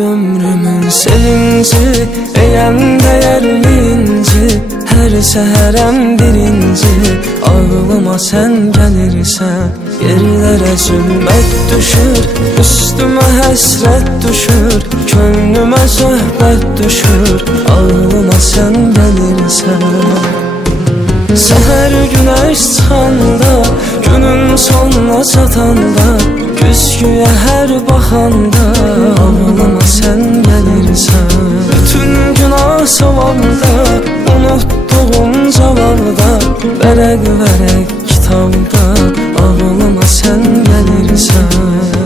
ömrümün sevinci, en değerli inci. Her seherem birinci, ağlıma sen gelirsen. Yerlere zülmet düşür, üstüme hasret düşür, könlüme sohbet düşür, ağlıma sen gelirsen. Seher güneş çıxanda, günün sonuna çatanda, güzgüye her baxanda, ağlıma sen gelirsən. Bütün günah savabda, unuttuğum cavabda, vərəq vərəq kitabda, ağlıma sen gelirsən.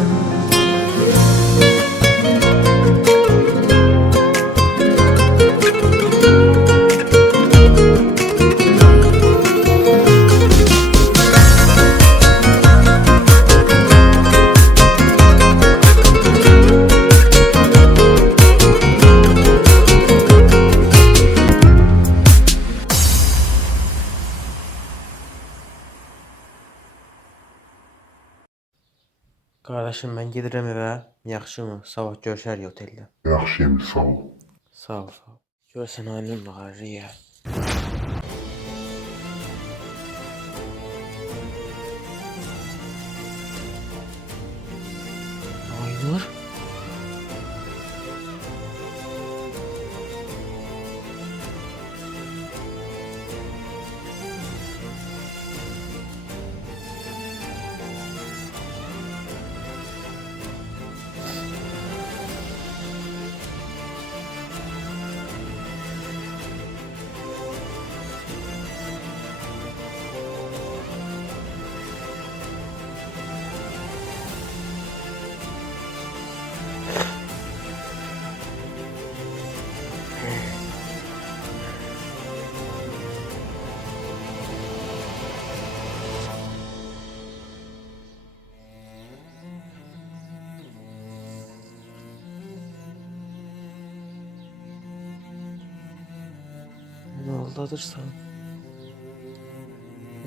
Qardaşım, mən gedirəm evə. Yaxşımı? Sabah görüşərik oteldə. Yaxşıyım, sağ ol. Sağ ol, sağ ol. Görsən aylın ağrıya. Aynur? Beni aldadırsan.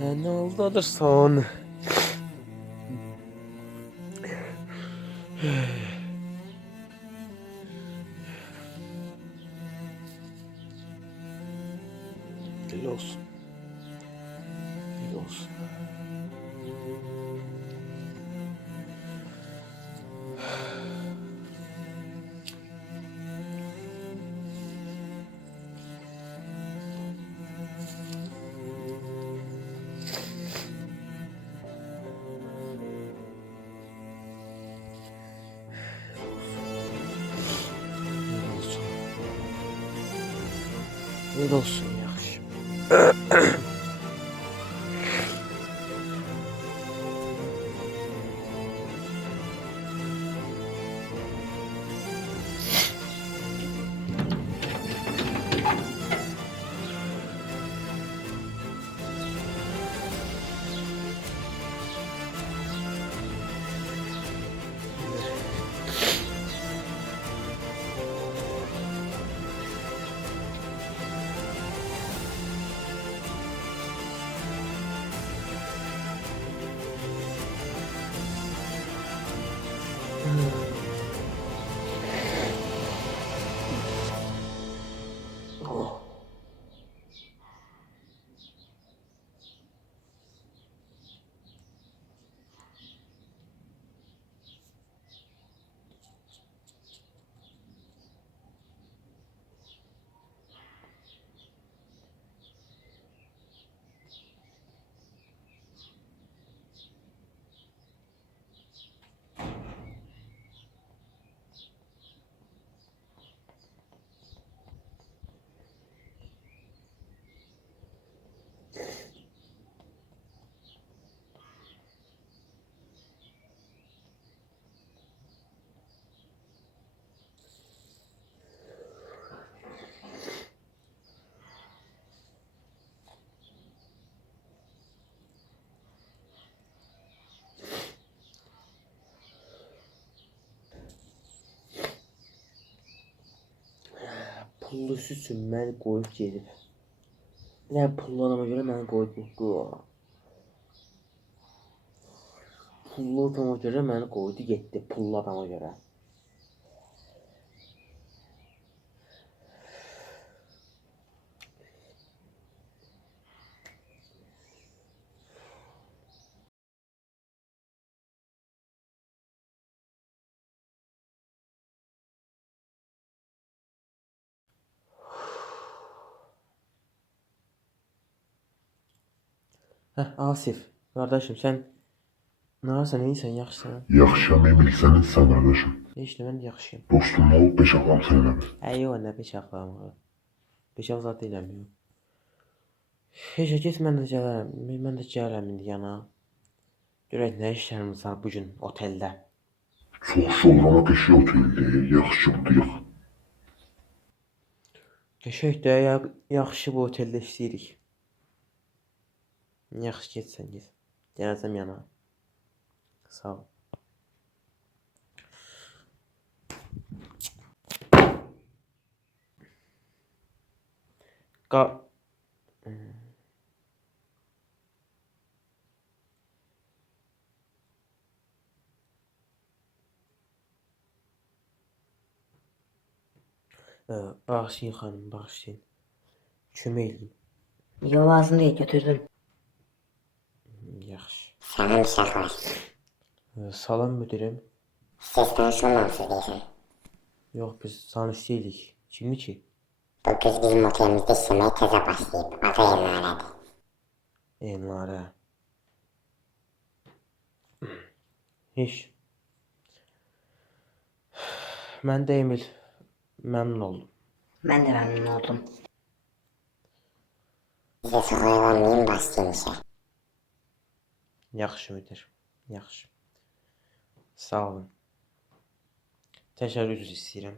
Beni aldadırsan. Deli olsun. Deli olsun. Deli olsun yaxşı. Pullusu üçün məni qoyub gedib. Nə pullu adama görə məni qoyub getdi o. Pullu adama görə məni qoydu getdi, pullu adama görə. Asif, qardaşım sən narsan, neysən, yaxşısan? Yaxşıyam Emil, sən nəsən qardaşım? Heç nə, mən də yaxşıyam. Dostum, nə olub, beş ağlam sənə bir. Yox, nə beş axlamağı. Beş ağ zad deyiləm, yox. Heç get, mən də gələrəm. Mən də gələrəm indi yana. Görək nə işlərimiz var bu gün oteldə. Çox olur, amma qəşəng oteldir, yaxşı buduyaq. Qəşəng də, yaxşı bu oteldə işləyirik. Yaxşı, getsən get. Gələcəm yana. Sağ ol. Qa... Bağışlayın xanım, bağışlayın. Kömək eləyin. Yo, lazım değil, götürdüm. Yaxşı. Salam uşaqlar. Salam müdürüm. Siz tanış olmamışsınız deyəsən. Yox, biz tanış deyilik. Kimdir ki? Bu qız bizim otelimizdə işləməyə təzə başlayıb. Adı Elnarədir. Elnarə. Heç. Mən də Emil. Məmnun oldum. Ben de memnun oldum. Bizə çox oyalanmayın, başlayın işə. Yaxşı müdür. Yaxşı. Sağ olun. Təşəkkür istəyirəm.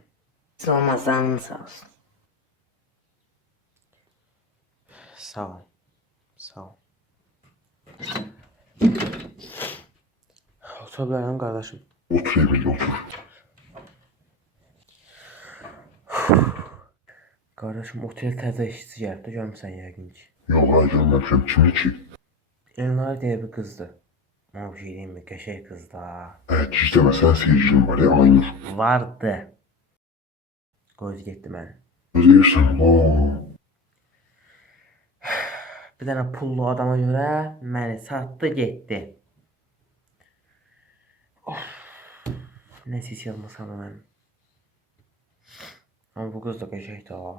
Siz olmaz, canın sağ olsun. Sağ ol. Sağ ol. Otura bilərəm qardaşım. Otur Emil, otur. Qardaşım, otel təzə işçi gəldi, görmüsən yəqin ki. Yox, ay görməmişəm, kimdir ki? Elnarə deyə bir qızdır. O şey deyim mi? Qəşəng qız da. Gizləməsən seyircim var ya, Aynur. Vardı. Qoz getdi məni. Özəyirsən, Bir dənə pullu adama görə məni satdı getdi. Of. Nəsə hiç yazmasam da mənim. Amma bu qız da qəşəngdir ha.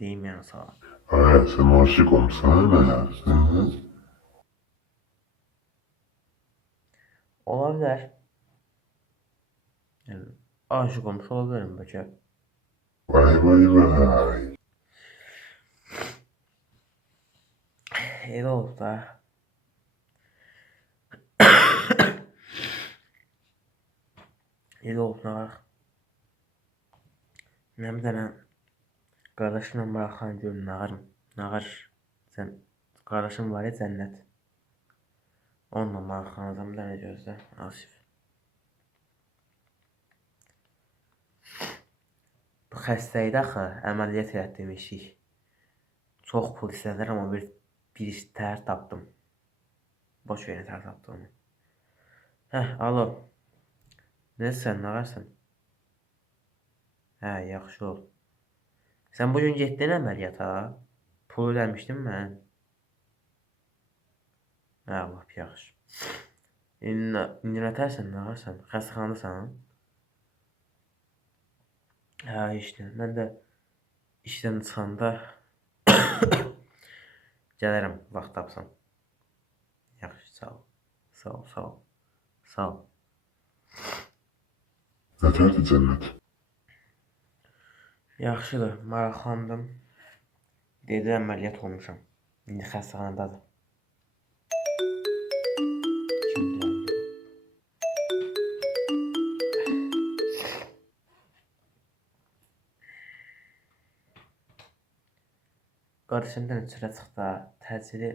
Deyim yəni sağ. sən aşık olmuşsan, hə? Ola bilər. Yəni, aşıq olmuş ola bilərim bəlkə. Vay vay vay. Elə olub da. Elə olub da. Mən bir dənə qardaşımla maraqlan görün, nağır. Sən, qardaşım var ya, Cənnət. Onunla maraqlanacam, bir dənə gözlə, Asif. Bu xəstəyi də axı, əməliyyat etdirmişik. Çox pul istədilər, amma bir tər tapdım. Boş verin tər tapdığımı. Alo. Nəsən, nağarsan? Yaxşı ol. Sən bugün getdin əməliyyata? Pul ödəmişdin mən? Lap yaxşı. İndi nətərsən, nağarsan? Xəstəxanadasan? İşte, mən də işdən çıxanda gələrəm, vaxt tapsam. Yaxşı, sağ ol. Sağ ol, sağ ol. Sağ ol. Nətərdir Cənnət? Yaxşıdır, maraqlandım. Dedi, əməliyyat olmuşam. İndi xəstəxanadadır. Kimdir? Qarşımdan içərə çıxda təcili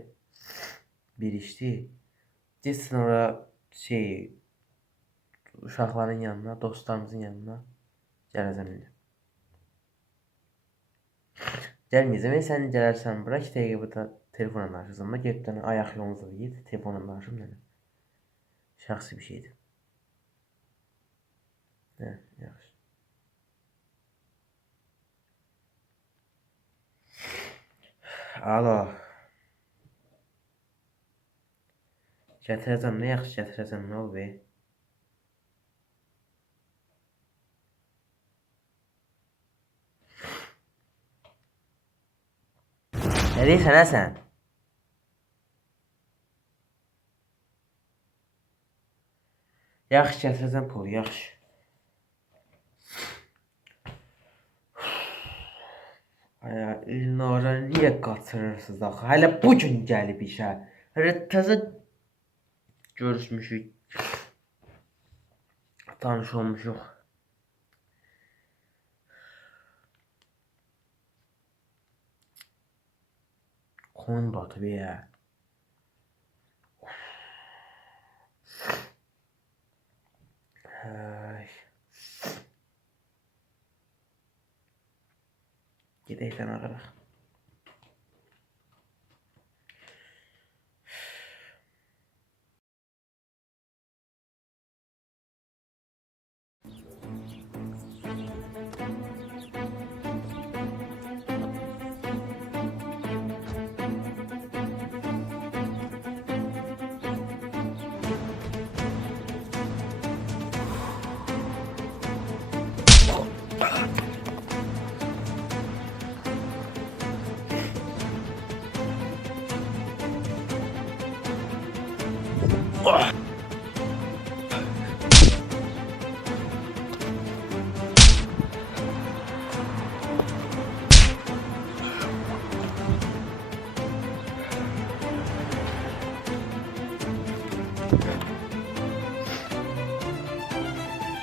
bir işdi. Getsin ora uşaqların yanına, dostlarımızın yanına gələcəm indi. Gəlməyəcəm, sən gələrsən bura, 2 dəqiqə burada telefonla danışacağım. Get dənə ayaq yolumuza git, telefonla danışım mənə. Şəxsi bir şeydir. Yaxşı. Alo. Gətirəcəm, nə yaxşı gətirəcəm, nə oldu? Nə deyirsən, sən? Yaxşı gətirəcəm pulu, yaxşı. Aya, İlnara niyə qaçırırsınız axı? Hələ bu gün gəlib işə. Hələ təzə görüşmüşük. Tanış olmuşuq. Honda tabii ya. Ay. Gidelim arada.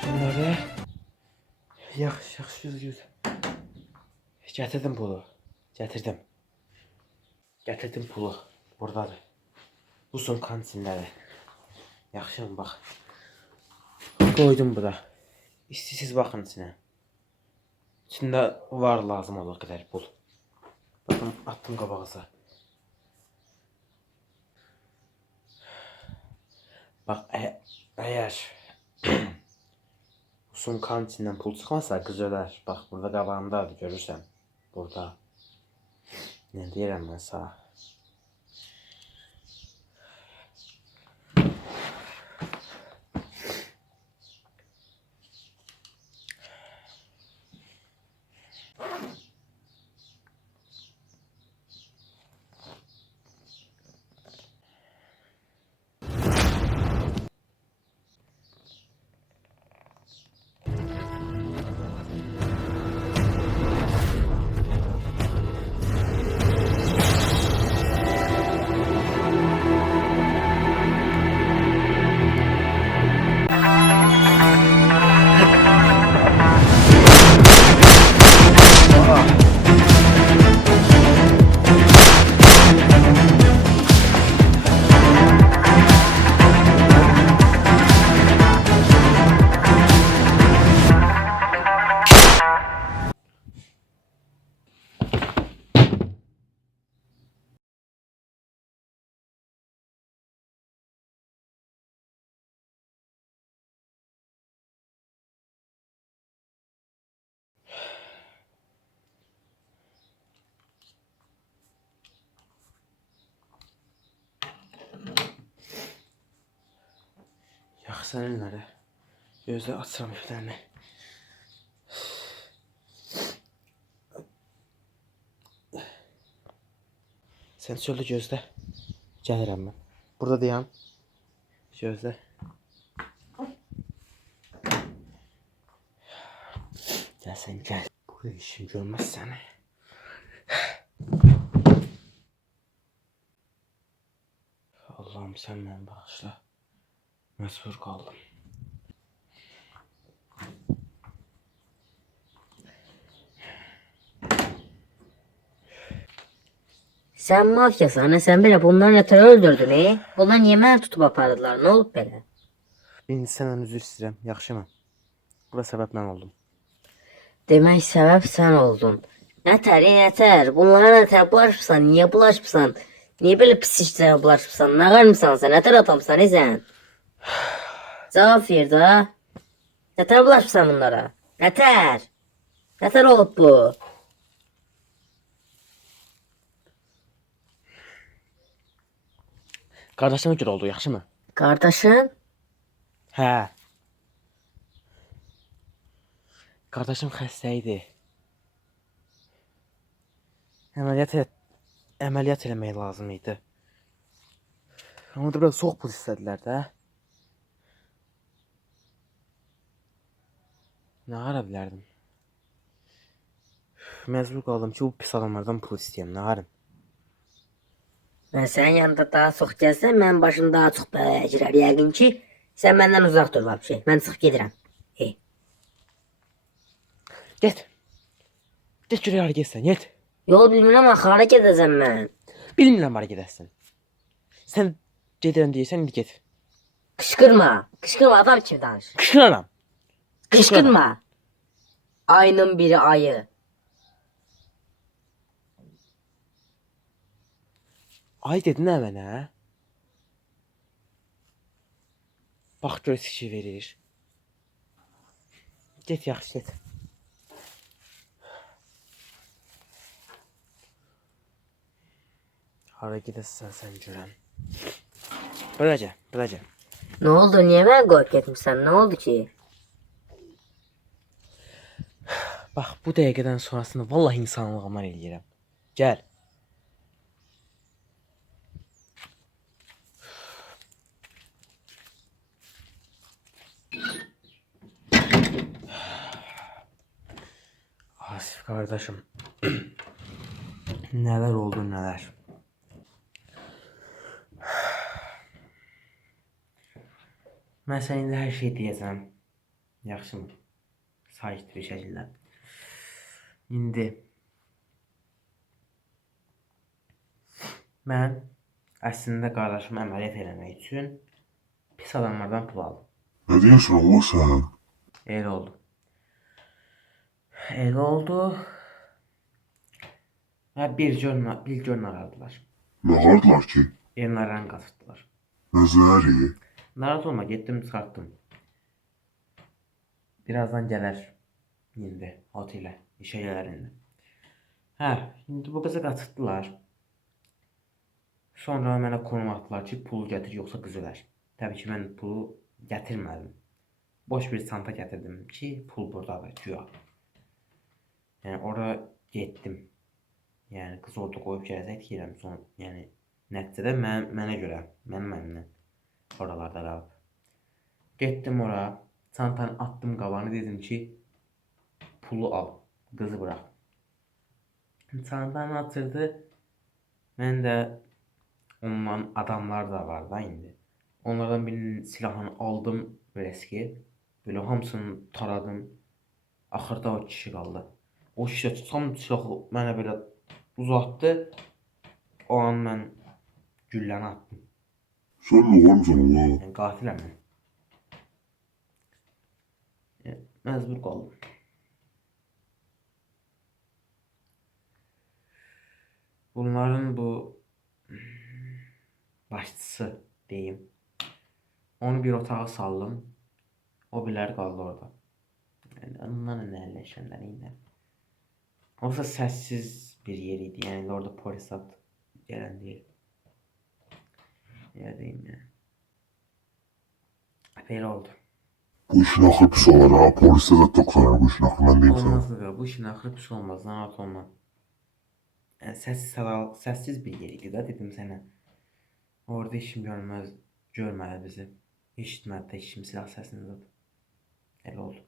Bunları yaxşı yüz. Gətirdim pulu. Gətirdim pulu. Buradadır. Bu sumkanın içindədir. Yaxşıyam bax. Qoydum bura. İstəsiz baxın içinə. İçində var lazım olur qədər pul. Baxın attım qabağıza. Bax əgər sumkanın içindən pul çıxmasa qız ölər. Bax burada qabağındadır görürsən. Burada. Nə deyirəm mən sana? Yaxşı əlləri. Gözlə açıram iflərini. Sən şöyle gözlə. Gəlirəm mən. Burada dayan. Gözlə. Gəl sən gəl. Burada işim görməz səni. Allah'ım sen beni bağışla. Mecbur kaldım. Sen mafyasan, sen böyle bunları nətər öldürdün, Bunlar niye məni tutub apardılar, ne olub belə? Birinci səndən üzr istəyirəm, yaxşı mı? Bura səbəb mən oldum. Demək səbəb sən oldun. Nətər? Bunlara nətər bulaşmısan, niye bulaşmısan? Niye böyle pis işlere bulaşmısan? Ne qarmısan sen? Nətər adamsan, sen? Cavab ver da. Nətər bulaşmısan bunlara? Nətər olub bu? Qardaşıma görə oldu, yaxşı mı? Kardeşin? Hə. Qardaşım xəstə idi. Əməliyyat eləmək lazım idi. Amma da biraz soğuk pul istədilər də. Nə ara bilərdim? Məcbur qaldım ki, bu pis adamlardan pul istəyəm. Nə arım? Mən sənin yanında daha çox gəlsəm, mənim başım daha çox bəlaya girər. Yəqin ki, sən məndən uzaq dur vəbşə. Mən çıxıb gedirəm. Get. Get görək hara getsən, get. Yol bilmirəm axı, hara gedəcəm mən? Bilmirəm hara gedəsən. Sən gedirəm deyirsən, indi get. Qışqırma. Qışqırma, adam kimi danış. Qışqıraram. Qışqırma. Ayının biri ayı. Ay dedin nə mənə? Bax gör sikir verir. Get yaxşı get. Hara gedəsən sən görən. Beləcə, beləcə. Nə oldu? Niyə məni qoyub getmirsən? Nə oldu ki? Bax bu dəqiqədən sonrasını vallahi insanlığımdan eləyirəm. Gəl. Asif qardaşım. Nələr oldu, nələr. Mən sənə indi hər şey deyəcəm. Yaxşımı? Sakit bir şəkildə. İndi mən əslində qardaşıma əməliyyat eləmək üçün pis adamlardan pul aldım. Ne diyorsun oğlum sen? Elə oldu. Elə oldu. Və bir gör narahatdılar. Ne vardılar ki? Evlərini qatırdılar. Nezleri? Narahat olma, getdim çıxartdım. Birazdan gələr indi otelə, işə gələr indi. Hə, indi bu qızı qatırdılar. Sonra mənə konum atdılar ki, pulu gətir yoxsa qızı ver. Təbii ki, mən pulu gətirmədim. Boş bir çanta gətirdim ki, pul buradadır, güya. Yəni ora getdim. Yəni qız orada qoyub gələcək deyirəm. Son, yəni nəticədə mənə görə, mənim əlimdən oralarda qalıb. Getdim ora, çantanı attım qabanı, dedim ki, pulu al, qızı bırak. Çantanı açırdı. Mən də ondan adamlar da var da indi. Onlardan birinin silahını aldım reski. Böyle hamısını taradım. Axırda o kişi qaldı. O kişi tam silahı mənə belə uzatdı. O an mən gülləni attım. Sen ne oğlum oğlum? Yəni qatiləm mən. Yəni, məcbur qaldım. Bunların bu başçısı deyim. Onu bir otağa saldım. O bilər qaldı orada. Yəni onlarla nə əlləşənlər indi. Olsa səssiz bir yer idi. Yəni orada polis gələn deyil. Ya deyim ya. Belə oldu. Bu işin aklı pis olur ha. Poliste de toklar bu işin aklı, ben diyeyim sana. Olmaz da bu işin axırı pis olmaz. Narahat olma. Yəni səssiz bir yer idi da dedim sənə. Orada işim görmədi bizi. Eşitmədi də işim silah səsini zaten. Elə oldu.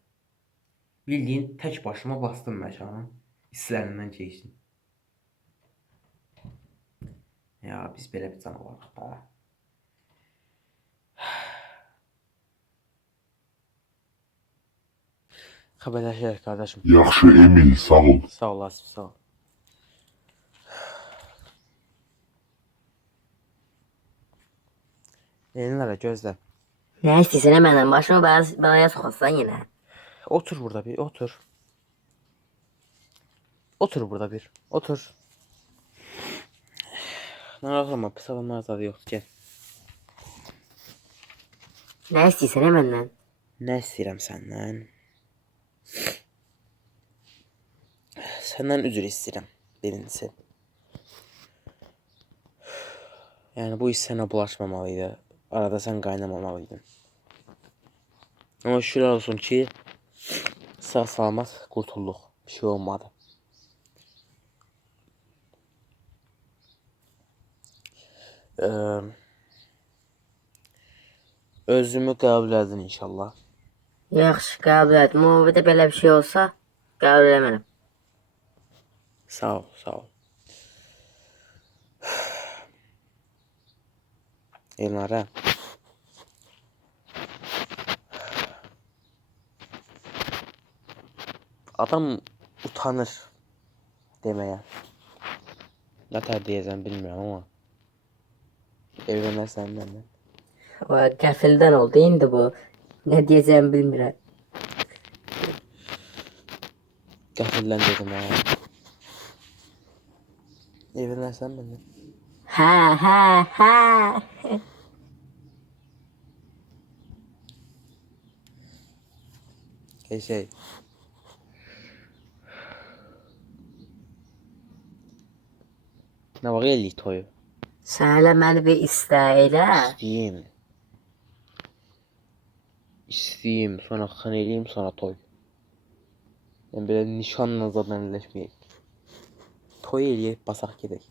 Bildiğin tək başıma bastım məkanın. İstlərindən keçdim. Ya biz belə bir canavarıq da. Xəbərləşərək qardaşım. Yaxşı Emil, sağ ol. Sağ ol Asif, sağ ol. Yenilərə gözlə. Nə istəyirsən məndən? Başımı bəlaya soxasan yenə. Otur burada bir, otur. Otur burada bir, otur. Narahat olma, pis adamlar zadı yoxdur, gəl. Nə istəyirsən məndən? Nə istəyirəm səndən? Səndən üzr istəyirəm, birincisi. Yəni bu iş sənə bulaşmamalıydı. Arada sən qaynamamalıydın. Ama şükürler olsun ki sağ salamat kurtulduk. Bir şey olmadı. Özümü qəbul edin inşallah. Yaxşı, qəbul etdim. O bir də belə bir şey olsa, qəbul eləmərəm. Sağ ol, sağ ol. Elnara. Adam utanır demeye. Ne tər deyəcəm bilmirəm ama evlənərsən məndən. O qəfildən oldu indi bu. Nə deyəcəyimi bilmirəm. Qəfildən dedim ha. Evlənərsən məndən. Hə. Şey. Nə var eləyik toyu? Sən hələ məni bir istə elə. İstəyim, sonra xan eləyim, sonra toy. Yəni belə nişanla zadlanləşməyək. Toy eləyək, basaq gedək.